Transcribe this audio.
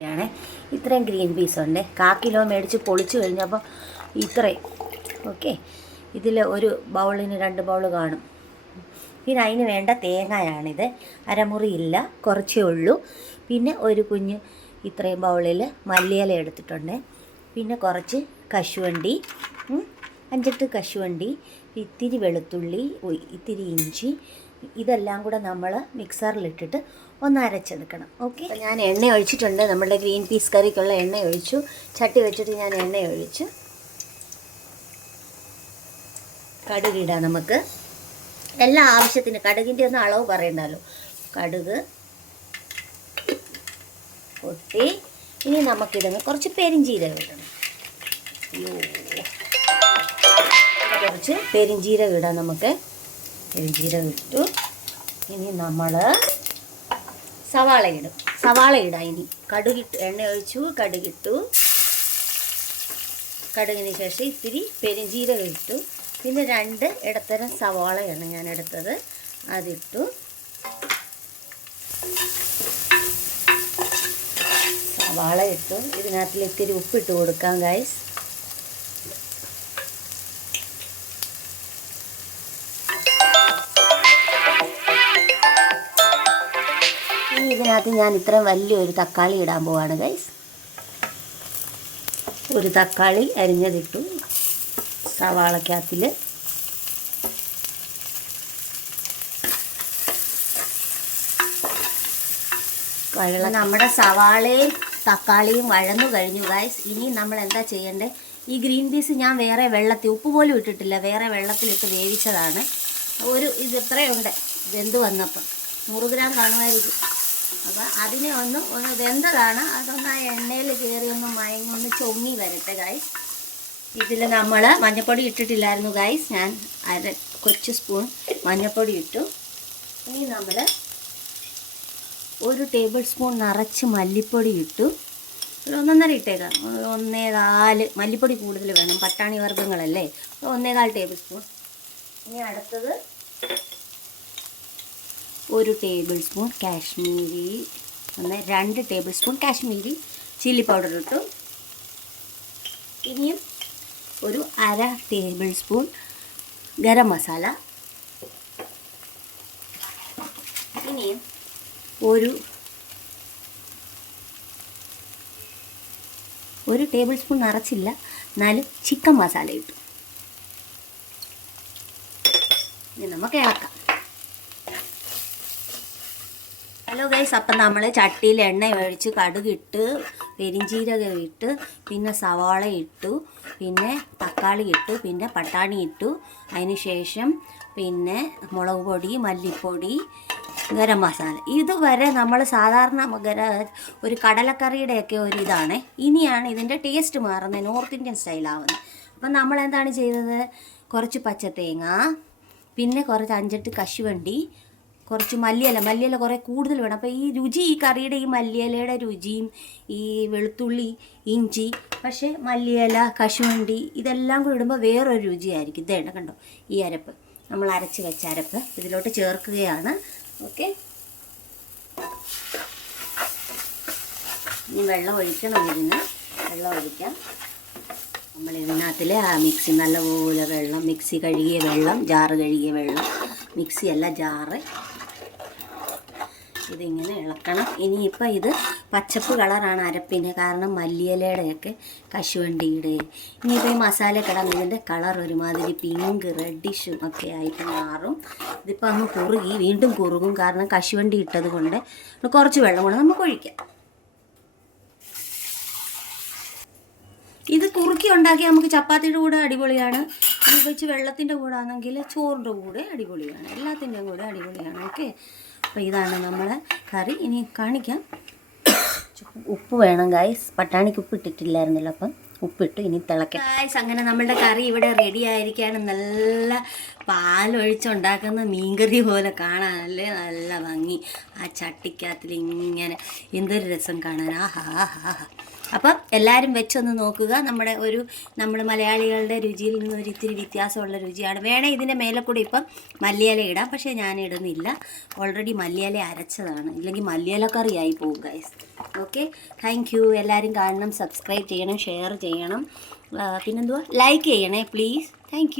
ആണ് ഇത്രയും green peas ഉണ്ട്. കാ കിലോ മേടിച്ച് പൊളിച്ചു കഴിഞ്ഞപ്പോൾ ഇത്രയും. ഓക്കെ. ഇതിൽ ഒരു ബൗളിന് രണ്ട് ബൗൾ കാണും. പിന്നെ അതിന് വേണ്ട തേങ്ങയാണിത്. അരമുറി ഇല്ല. കുറച്ചേ ഉള്ളൂ. പിന്നെ ഒരു കുഞ്ഞ് ഇത്രയും ബൗളിൽ മല്ലിയില എടുത്തിട്ടുണ്ട്. പിന്നെ കുറച്ച് കശുവണ്ടി അഞ്ചെട്ട് കശുവണ്ടി ഇത്തിരി വെളുത്തുള്ളി ഇത്തിരി ഇഞ്ചി ഇതെല്ലാം കൂടെ നമ്മൾ മിക്സറിലിട്ടിട്ട് ഒന്ന് അരച്ചെടുക്കണം. ഓക്കെ ഞാൻ എണ്ണ ഒഴിച്ചിട്ടുണ്ട്. നമ്മുടെ ഗ്രീൻ പീസ് കറിക്കുള്ള എണ്ണ ഒഴിച്ചു. ചട്ടി വെച്ചിട്ട് ഞാൻ എണ്ണ ഒഴിച്ചു കടുകിടാം നമുക്ക്. എല്ലാ ആവശ്യത്തിന് കടുകിന്റെ ഒന്നും അളവ് പറയണ്ടല്ലോ. കടുക് പൊട്ടി ഇനി നമുക്കിടുന്ന കുറച്ച് പെരിഞ്ചീരകം ഇടണം. കുറച്ച് പെരിഞ്ചീരകം ഇടാം നമുക്ക്. പെരിഞ്ചീരകം ഇട്ടു. ഇനി നമ്മൾ സവാള ഇടും. സവാള ഇടാം ഇനി. കടുകിട്ട് എണ്ണ ഒഴിച്ചു കടുകിട്ടു. കടുകിന് ശേഷം ഇത്തിരി പെരിഞ്ചീരകം ഇട്ടു. പിന്നെ രണ്ട് ഇടത്തരം സവാളയാണ് ഞാൻ എടുത്തത്. അതിട്ടു. സവാള ഇട്ടു. ഇതിനകത്തിൽ ഇത്തിരി ഉപ്പിട്ട് കൊടുക്കാം ഗൈസ് ഇതിനകത്ത് ഞാൻ ഇത്രയും വലിയൊരു തക്കാളി ഇടാൻ പോവാണ് ഗൈസ് ഒരു തക്കാളി അരിഞ്ഞതിട്ടു സവാളക്കകത്തിൽ വഴ നമ്മുടെ സവാളയും തക്കാളിയും വഴന്നു കഴിഞ്ഞു ഗൈസ് ഇനി നമ്മൾ എന്താ ചെയ്യേണ്ടത് ഈ ഗ്രീൻ പീസ് ഞാൻ വേറെ വെള്ളത്തിൽ ഉപ്പ് പോലും ഇട്ടിട്ടില്ല വേറെ വെള്ളത്തിലിട്ട് വേവിച്ചതാണ്. ഒരു ഇത് ഇത്രയുണ്ട് വെന്ത് വന്നപ്പം. നൂറ് ഗ്രാം കാണുമായിരിക്കും. അപ്പോൾ അതിനെ ഒന്ന് ഒന്ന് വെന്തതാണ്. അതൊന്ന് ആ എണ്ണയിൽ കയറി ഒന്ന് മയങ്ങി ഒന്ന് ചൊങ്ങി വരട്ടെ ഗൈസ് ഇതിൽ നമ്മൾ മഞ്ഞൾപ്പൊടി ഇട്ടിട്ടില്ലായിരുന്നു ഗൈസ് ഞാൻ അര കൊച്ചു സ്പൂൺ മഞ്ഞൾപ്പൊടി ഇട്ടു. ഇനി നമ്മൾ ഒരു ടേബിൾ സ്പൂൺ നിറച്ച് മല്ലിപ്പൊടി ഇട്ടു. ഒരു ഒന്നൊന്നര ഇട്ടേക്കാം. ഒന്നേകാൽ മല്ലിപ്പൊടി കൂടുതൽ വേണം. പട്ടാണി വർഗങ്ങളല്ലേ? ഒന്നേകാൽ ടേബിൾ സ്പൂൺ. ഇനി അടുത്തത് ഒരു ടേബിൾ സ്പൂൺ കാശ്മീരി ഒന്ന് രണ്ട് table spoon Kashmiri chilli powder ഇട്ടു. ഇനിയും ഒരു അര ടേബിൾ സ്പൂൺ ഗരം മസാല. ഇനിയും ഒരു ഒരു ടേബിൾ സ്പൂൺ നിറച്ചില്ല നാല് ചിക്കൻ മസാല ഇട്ടു. ഇനി നമുക്ക് ഇളക്കാം. ഹലോ ഗൈസ് അപ്പം നമ്മൾ ചട്ടിയിൽ എണ്ണ ഒഴിച്ച് കടുകിട്ട് പെരിഞ്ചീരകം ഇട്ട് പിന്നെ സവാള ഇട്ടു പിന്നെ തക്കാളി ഇട്ടു പിന്നെ പട്ടാണി ഇട്ടു. അതിന് ശേഷം പിന്നെ മുളക് പൊടി മല്ലിപ്പൊടി ഗരം മസാല. ഇതുവരെ നമ്മൾ സാധാരണ ഗര ഒരു കടലക്കറിയുടെയൊക്കെ ഒരു ഇതാണ്. ഇനിയാണ് ഇതിന്റെ ടേസ്റ്റ് മാറുന്നത് നോർത്ത് ഇന്ത്യൻ സ്റ്റൈലാവുന്നത് അപ്പം നമ്മൾ എന്താണ് ചെയ്തത്? കുറച്ച് പച്ചത്തേങ്ങ പിന്നെ കുറച്ച് അഞ്ചെട്ട് കശുവണ്ടി കുറച്ച് മല്ലിയില മല്ലിയില കുറേ കൂടുതൽ വേണം. അപ്പോൾ ഈ രുചി ഈ കറിയുടെ ഈ മല്ലിയിലയുടെ രുചിയും ഈ വെളുത്തുള്ളി ഇഞ്ചി പക്ഷേ മല്ലിയില കശുവണ്ടി ഇതെല്ലാം കൂടി ഇടുമ്പോൾ വേറൊരു രുചിയായിരിക്കും. ഇതേണ്ട കണ്ടോ? ഈ അരപ്പ്. നമ്മൾ അരച്ച് വെച്ച അരപ്പ് ഇതിലോട്ട് ചേർക്കുകയാണ്. ഓക്കെ? ഇനി വെള്ളം ഒഴിക്കണം ഇതിന് വെള്ളം ഒഴിക്കാം. നമ്മൾ ഇതിനകത്തിൽ ആ മിക്സി നല്ലപോലെ വെള്ളം മിക്സി കഴുകിയ വെള്ളം ജാറ് കഴുകിയ വെള്ളം മിക്സിയല്ല ജാറ്. ഇതിങ്ങനെ ഇളക്കണം. ഇനിയിപ്പോൾ ഇത് പച്ചപ്പ് കളറാണ് അരപ്പിന്. കാരണം മല്ലിയിലയുടെയൊക്കെ കശുവണ്ടിയുടെ ഇനിയിപ്പോൾ ഈ മസാല കിടന്ന് ഇതിന്റെ കളർ ഒരുമാതിരി പിങ്ക് റെഡിഷും ഒക്കെ ആയിട്ട് മാറും. ഇതിപ്പോൾ അങ്ങ് കുറുകി വീണ്ടും കുറുകും. കാരണം കശുവണ്ടി ഇട്ടത് കൊണ്ട് കുറച്ച് വെള്ളം കൂടെ നമുക്ക് ഒഴിക്കാം. ഇത് കുറുക്കി ഉണ്ടാക്കി നമുക്ക് ചപ്പാത്തിയുടെ കൂടെ അടിപൊളിയാണ്. ഇത് വെച്ച് വെള്ളത്തിന്റെ കൂടെ ആണെങ്കിൽ ചോറിന്റെ കൂടെ അടിപൊളിയാണ്. എല്ലാത്തിന്റെയും കൂടെ അടിപൊളിയാണ്. ഓക്കെ? അപ്പോൾ ഇതാണ് നമ്മളെ കറി. ഇനി കാണിക്കാം. ഉപ്പ് വേണം ഗായ്സ് പട്ടാണിക്ക് ഉപ്പ് ഇട്ടിട്ടില്ലായിരുന്നല്ലോ അപ്പം ഉപ്പിട്ട് ഇനി തിളക്കാം ഗായ്സ് അങ്ങനെ നമ്മളുടെ കറി ഇവിടെ റെഡി ആയിരിക്കുകയാണ് നല്ല പാലൊഴിച്ചുണ്ടാക്കുന്ന മീൻകറി പോലെ കാണാനല്ലേ നല്ല ഭംഗി. ആ ചട്ടിക്കകത്തിൽ ഇങ്ങനെ എന്തൊരു രസം കാണാൻ. ആഹാ ഹാ ആഹാ. അപ്പം എല്ലാവരും വെച്ചൊന്ന് നോക്കുക. നമ്മുടെ ഒരു നമ്മൾ മലയാളികളുടെ രുചിയിൽ നിന്ന് ഒരു ഇത്തിരി വ്യത്യാസമുള്ള രുചിയാണ്. വേണേ ഇതിന്റെ മേലെ കൂടി ഇപ്പം മല്ലിയില ഇടാം. പക്ഷേ ഞാൻ ഇടുന്നില്ല. ഓൾറെഡി മല്ലിയില അരച്ചതാണ്. ഇല്ലെങ്കിൽ മല്ലിയില കറിയായി പോകും ഓക്കെ താങ്ക് യു എല്ലാവരും കാണണം സബ്സ്ക്രൈബ് ചെയ്യണം ഷെയർ ചെയ്യണം. പിന്നെന്തുവാ? ലൈക്ക് ചെയ്യണേ പ്ലീസ് താങ്ക്